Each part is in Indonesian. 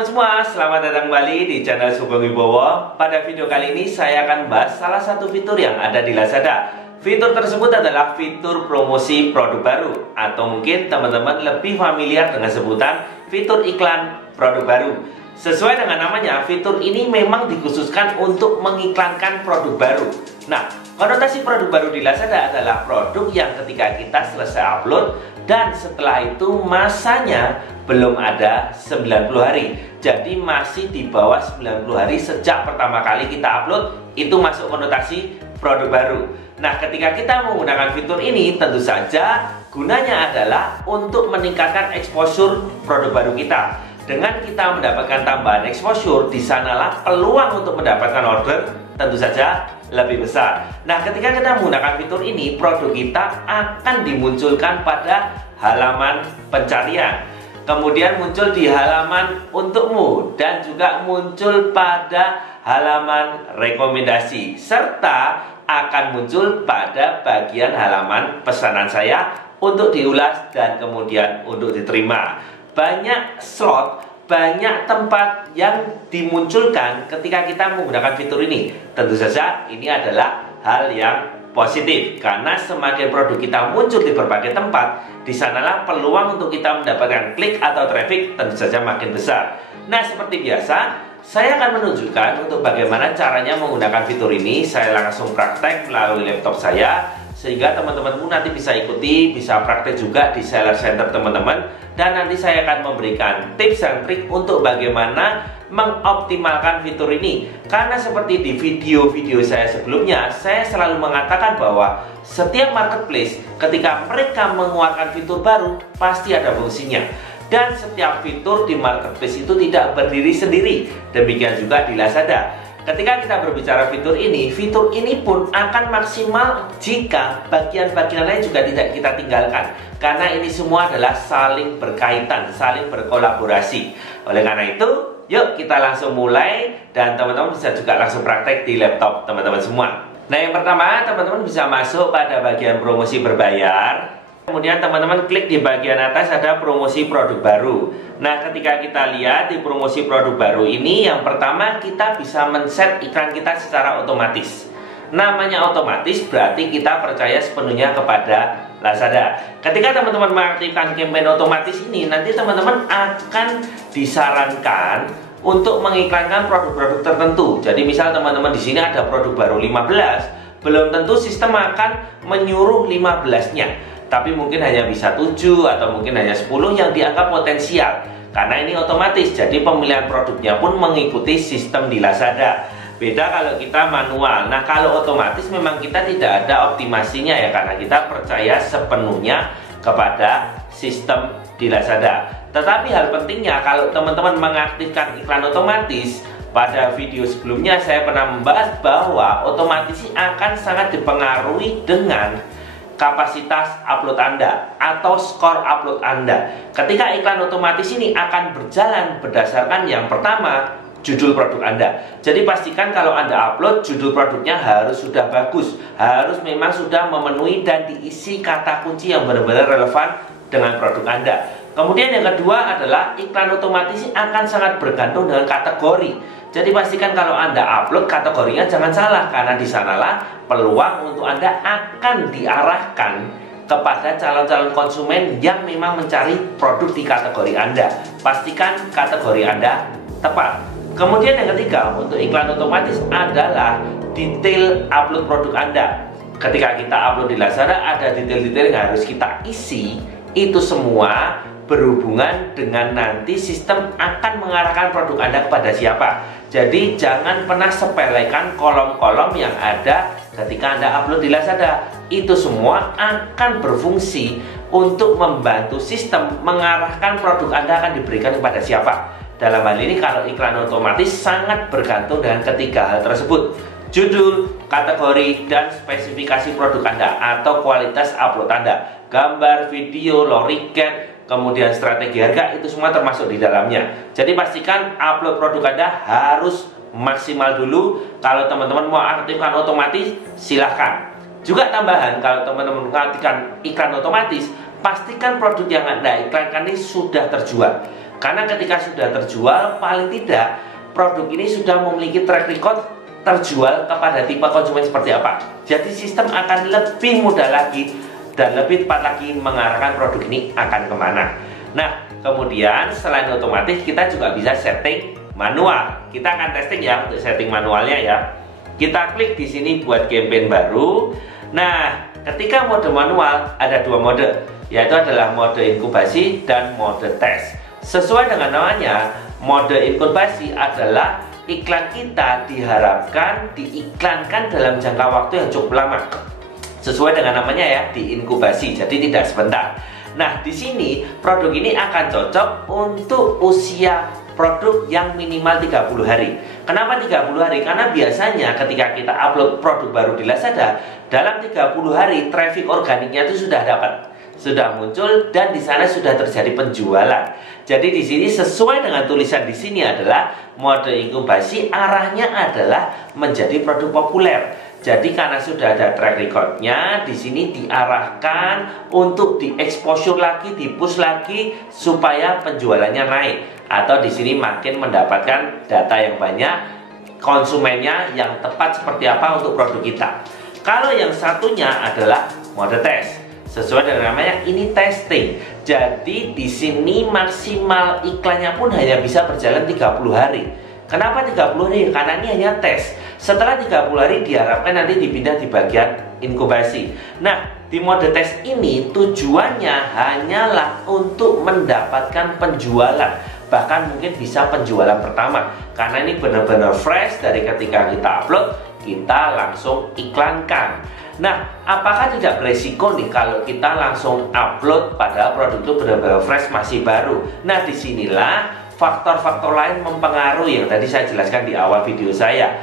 teman-teman semua, selamat datang kembali di channel Sugeng Wibowo. Pada video kali ini saya akan bahas salah satu fitur yang ada di Lazada. Fitur tersebut adalah fitur promosi produk baru, atau mungkin teman-teman lebih familiar dengan sebutan fitur iklan produk baru. Sesuai dengan namanya, fitur ini memang dikhususkan untuk mengiklankan produk baru. Nah, konotasi produk baru di Lazada adalah produk yang ketika kita selesai upload dan setelah itu masanya belum ada 90 hari. Jadi masih di bawah 90 hari sejak pertama kali kita upload, itu masuk konotasi produk baru. Nah, ketika kita menggunakan fitur ini, tentu saja gunanya adalah untuk meningkatkan exposure produk baru kita. Dengan kita mendapatkan tambahan exposure, di sanalah peluang untuk mendapatkan order tentu saja lebih besar. Nah, ketika kita menggunakan fitur ini, produk kita akan dimunculkan pada halaman pencarian, kemudian muncul di halaman untukmu, dan juga muncul pada halaman rekomendasi, serta akan muncul pada bagian halaman pesanan saya untuk diulas dan kemudian untuk diterima. Banyak slot, banyak tempat yang dimunculkan ketika kita menggunakan fitur ini. Tentu saja ini adalah hal yang positif, karena semakin produk kita muncul di berbagai tempat, di sanalah peluang untuk kita mendapatkan klik atau traffic tentu saja makin besar. Nah, seperti biasa, saya akan menunjukkan untuk bagaimana caranya menggunakan fitur ini. Saya langsung praktek melalui laptop saya, sehingga teman-temanmu nanti bisa ikuti, bisa praktek juga di seller center teman-teman. Dan nanti saya akan memberikan tips dan trik untuk bagaimana mengoptimalkan fitur ini. Karena seperti di video-video saya sebelumnya, saya selalu mengatakan bahwa setiap marketplace ketika mereka mengeluarkan fitur baru, pasti ada fungsinya. Dan setiap fitur di marketplace itu tidak berdiri sendiri. Demikian juga di Lazada. Ketika kita berbicara fitur ini pun akan maksimal jika bagian-bagian lain juga tidak kita tinggalkan. Karena ini semua adalah saling berkaitan, saling berkolaborasi. Oleh karena itu, yuk kita langsung mulai, dan teman-teman bisa juga langsung praktek di laptop teman-teman semua. Nah, yang pertama, teman-teman bisa masuk pada bagian promosi berbayar. Kemudian teman-teman klik di bagian atas ada promosi produk baru. Nah, ketika kita lihat di promosi produk baru ini, yang pertama kita bisa men-set iklan kita secara otomatis. Namanya otomatis berarti kita percaya sepenuhnya kepada Lazada. Ketika teman-teman mengaktifkan campaign otomatis ini, nanti teman-teman akan disarankan untuk mengiklankan produk-produk tertentu. Jadi misal teman-teman di sini ada produk baru 15, belum tentu sistem akan menyuruh 15-nya. Tapi mungkin hanya bisa 7 atau mungkin hanya 10 yang dianggap potensial. Karena ini otomatis, jadi pemilihan produknya pun mengikuti sistem di Lazada. Beda kalau kita manual. Nah, kalau otomatis memang kita tidak ada optimasinya ya, karena kita percaya sepenuhnya kepada sistem di Lazada. Tetapi hal pentingnya, kalau teman-teman mengaktifkan iklan otomatis, pada video sebelumnya saya pernah membahas bahwa otomatis akan sangat dipengaruhi dengan kapasitas upload Anda atau skor upload Anda. Ketika iklan otomatis ini akan berjalan berdasarkan yang pertama, judul produk Anda. Jadi pastikan kalau Anda upload, judul produknya harus sudah bagus, harus memang sudah memenuhi dan diisi kata kunci yang benar-benar relevan dengan produk Anda. Kemudian yang kedua adalah iklan otomatis akan sangat bergantung dengan kategori. Jadi pastikan kalau Anda upload, kategorinya jangan salah, karena di sanalah peluang untuk Anda akan diarahkan kepada calon-calon konsumen yang memang mencari produk di kategori Anda. Pastikan kategori Anda tepat. Kemudian yang ketiga untuk iklan otomatis adalah detail upload produk Anda. Ketika kita upload di Lazada, ada detail-detail yang harus kita isi. Itu semua berhubungan dengan nanti sistem akan mengarahkan produk Anda kepada siapa. Jadi jangan pernah sepelekan kolom-kolom yang ada ketika Anda upload di Lazada. Itu semua akan berfungsi untuk membantu sistem mengarahkan produk Anda akan diberikan kepada siapa. Dalam hal ini kalau iklan otomatis sangat bergantung dengan ketiga hal tersebut: judul, kategori, dan spesifikasi produk Anda atau kualitas upload Anda. Gambar, video, loriket, kemudian strategi harga, itu semua termasuk di dalamnya. Jadi pastikan upload produk Anda harus maksimal dulu. Kalau teman-teman mau aktifkan otomatis, silahkan. Juga tambahan, kalau teman-teman mengaktifkan iklan otomatis, pastikan produk yang Anda iklankan ini sudah terjual. Karena ketika sudah terjual, paling tidak produk ini sudah memiliki track record terjual kepada tipe konsumen seperti apa. Jadi sistem akan lebih mudah lagi dan lebih tepat lagi mengarahkan produk ini akan kemana. Nah, kemudian selain otomatis kita juga bisa setting manual. Kita akan testing ya untuk setting manualnya ya. Kita klik di sini buat campaign baru. Nah, ketika mode manual ada dua mode, yaitu adalah mode inkubasi dan mode tes. Sesuai dengan namanya, mode inkubasi adalah iklan kita diharapkan diiklankan dalam jangka waktu yang cukup lama. Sesuai dengan namanya ya, diinkubasi, jadi tidak sebentar. Nah, di sini produk ini akan cocok untuk usia produk yang minimal 30 hari. Kenapa 30 hari? Karena biasanya ketika kita upload produk baru di Lazada, dalam 30 hari traffic organiknya itu sudah dapat, sudah muncul dan di sana sudah terjadi penjualan. Jadi di sini sesuai dengan tulisan di sini adalah mode inkubasi, arahnya adalah menjadi produk populer. Jadi karena sudah ada track recordnya, di sini diarahkan untuk di-exposure lagi, di-push lagi supaya penjualannya naik. Atau di sini makin mendapatkan data yang banyak, konsumennya yang tepat seperti apa untuk produk kita. Kalau yang satunya adalah mode tes. Sesuai dengan namanya, ini testing. Jadi di sini maksimal iklannya pun hanya bisa berjalan 30 hari. Kenapa 30 hari? Karena ini hanya tes. Setelah 30 hari diharapkan nanti dipindah di bagian inkubasi. Nah, di mode tes ini tujuannya hanyalah untuk mendapatkan penjualan. Bahkan mungkin bisa penjualan pertama. Karena ini benar-benar fresh dari ketika kita upload, kita langsung iklankan. Nah, apakah tidak beresiko nih kalau kita langsung upload padahal produk itu benar-benar fresh, masih baru? Nah, disinilah faktor-faktor lain mempengaruhi yang tadi saya jelaskan di awal video saya.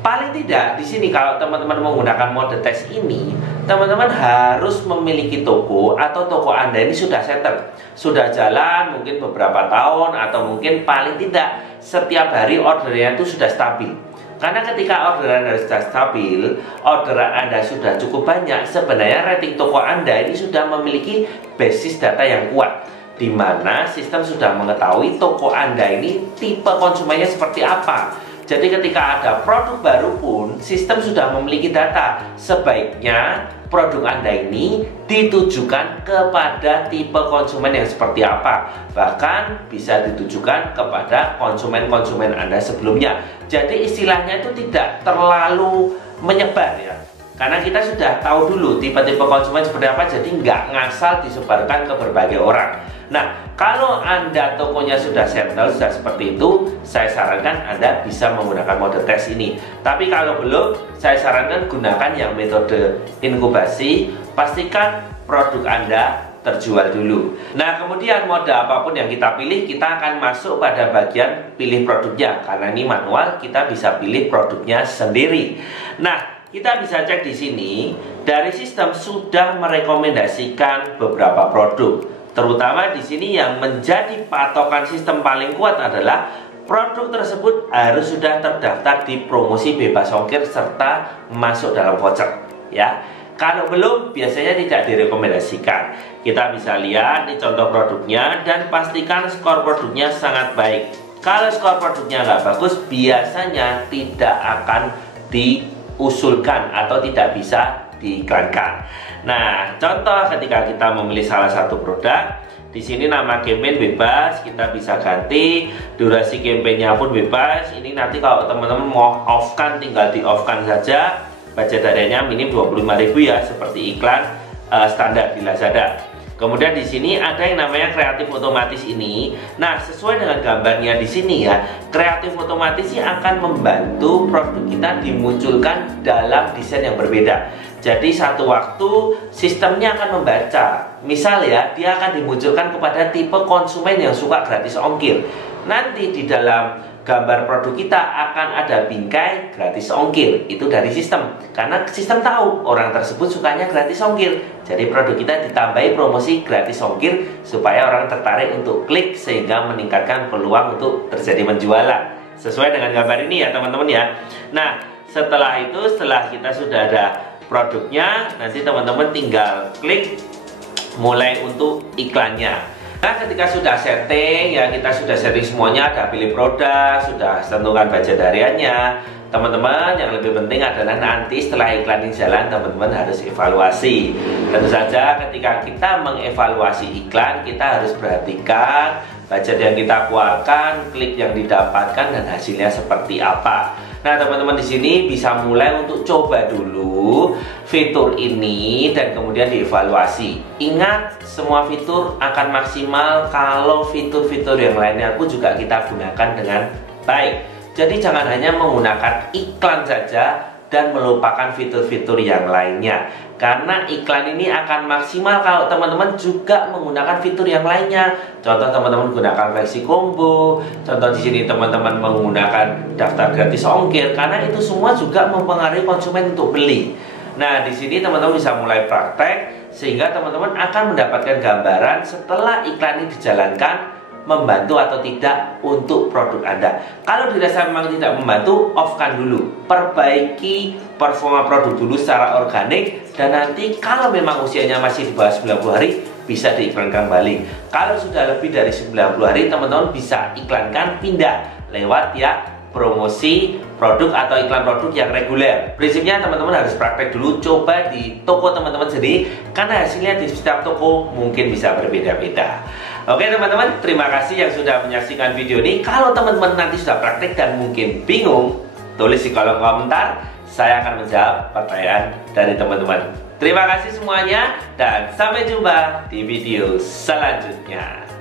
Paling tidak di sini kalau teman-teman menggunakan mode tes ini, teman-teman harus memiliki toko atau toko Anda ini sudah settle, sudah jalan mungkin beberapa tahun atau mungkin paling tidak setiap hari ordernya itu sudah stabil. Karena ketika orderan Anda sudah stabil, orderan Anda sudah cukup banyak, sebenarnya rating toko Anda ini sudah memiliki basis data yang kuat, di mana sistem sudah mengetahui toko Anda ini tipe konsumennya seperti apa. Jadi ketika ada produk baru pun, sistem sudah memiliki data. Sebaiknya produk Anda ini ditujukan kepada tipe konsumen yang seperti apa. Bahkan bisa ditujukan kepada konsumen-konsumen Anda sebelumnya. Jadi istilahnya itu tidak terlalu menyebar ya. Karena kita sudah tahu dulu tipe-tipe konsumen seperti apa, jadi nggak ngasal disebarkan ke berbagai orang. Nah, kalau Anda tokonya sudah settle, sudah seperti itu, saya sarankan Anda bisa menggunakan mode tes ini. Tapi kalau belum, saya sarankan gunakan yang metode inkubasi. Pastikan produk Anda terjual dulu. Nah, kemudian mode apapun yang kita pilih, kita akan masuk pada bagian pilih produknya. Karena ini manual, kita bisa pilih produknya sendiri. Nah, kita bisa cek di sini, dari sistem sudah merekomendasikan beberapa produk. Terutama di sini yang menjadi patokan sistem paling kuat adalah produk tersebut harus sudah terdaftar di promosi bebas ongkir serta masuk dalam voucher ya. Kalau belum, biasanya tidak direkomendasikan. Kita bisa lihat di contoh produknya dan pastikan skor produknya sangat baik. Kalau skor produknya nggak bagus, biasanya tidak akan diusulkan atau tidak bisa diiklankan. Nah, contoh ketika kita memilih salah satu produk, di sini nama campaign bebas, kita bisa ganti, durasi campaignnya pun bebas. Ini nanti kalau teman-teman mau off-kan, tinggal di off-kan saja. Budget hariannya minim 25.000 ya, seperti iklan standar di Lazada. Kemudian di sini ada yang namanya kreatif otomatis ini. Nah, sesuai dengan gambarnya di sini ya, kreatif otomatis ini akan membantu produk kita dimunculkan dalam desain yang berbeda. Jadi satu waktu sistemnya akan membaca. Misal ya, dia akan dimunculkan kepada tipe konsumen yang suka gratis ongkir. Nanti di dalam gambar produk kita akan ada bingkai gratis ongkir. Itu dari sistem. Karena sistem tahu orang tersebut sukanya gratis ongkir. Jadi produk kita ditambahi promosi gratis ongkir supaya orang tertarik untuk klik sehingga meningkatkan peluang untuk terjadi penjualan. Sesuai dengan gambar ini ya teman-teman ya. Nah, setelah itu, setelah kita sudah ada produknya, nanti teman-teman tinggal klik mulai untuk iklannya. Nah, ketika sudah setting, ya kita sudah setting semuanya, ada pilih produk, sudah tentukan budget hariannya. Teman-teman, yang lebih penting adalah nanti setelah iklan ini jalan, teman-teman harus evaluasi. Tentu saja ketika kita mengevaluasi iklan, kita harus perhatikan budget yang kita keluarkan, klik yang didapatkan, dan hasilnya seperti apa. Nah, teman-teman di sini bisa mulai untuk coba dulu fitur ini dan kemudian dievaluasi. Ingat, semua fitur akan maksimal kalau fitur-fitur yang lainnya pun juga kita gunakan dengan baik. Jadi jangan hanya menggunakan iklan saja dan melupakan fitur-fitur yang lainnya. Karena iklan ini akan maksimal kalau teman-teman juga menggunakan fitur yang lainnya. Contoh, teman-teman gunakan flexi combo. Contoh di sini teman-teman menggunakan daftar gratis ongkir, karena itu semua juga mempengaruhi konsumen untuk beli. Nah, di sini teman-teman bisa mulai praktek sehingga teman-teman akan mendapatkan gambaran setelah iklan ini dijalankan membantu atau tidak untuk produk Anda. Kalau dirasa memang tidak membantu, off-kan dulu. Perbaiki performa produk dulu secara organik, dan nanti kalau memang usianya masih di bawah 90 hari bisa diiklankan kembali. Kalau sudah lebih dari 90 hari, teman-teman bisa iklankan pindah lewat ya promosi produk atau iklan produk yang reguler. Prinsipnya teman-teman harus praktek dulu, coba di toko teman-teman sendiri, karena hasilnya di setiap toko mungkin bisa berbeda-beda. Oke teman-teman, terima kasih yang sudah menyaksikan video ini. Kalau teman-teman nanti sudah praktek dan mungkin bingung, tulis di kolom komentar, saya akan menjawab pertanyaan dari teman-teman. Terima kasih semuanya, dan sampai jumpa di video selanjutnya.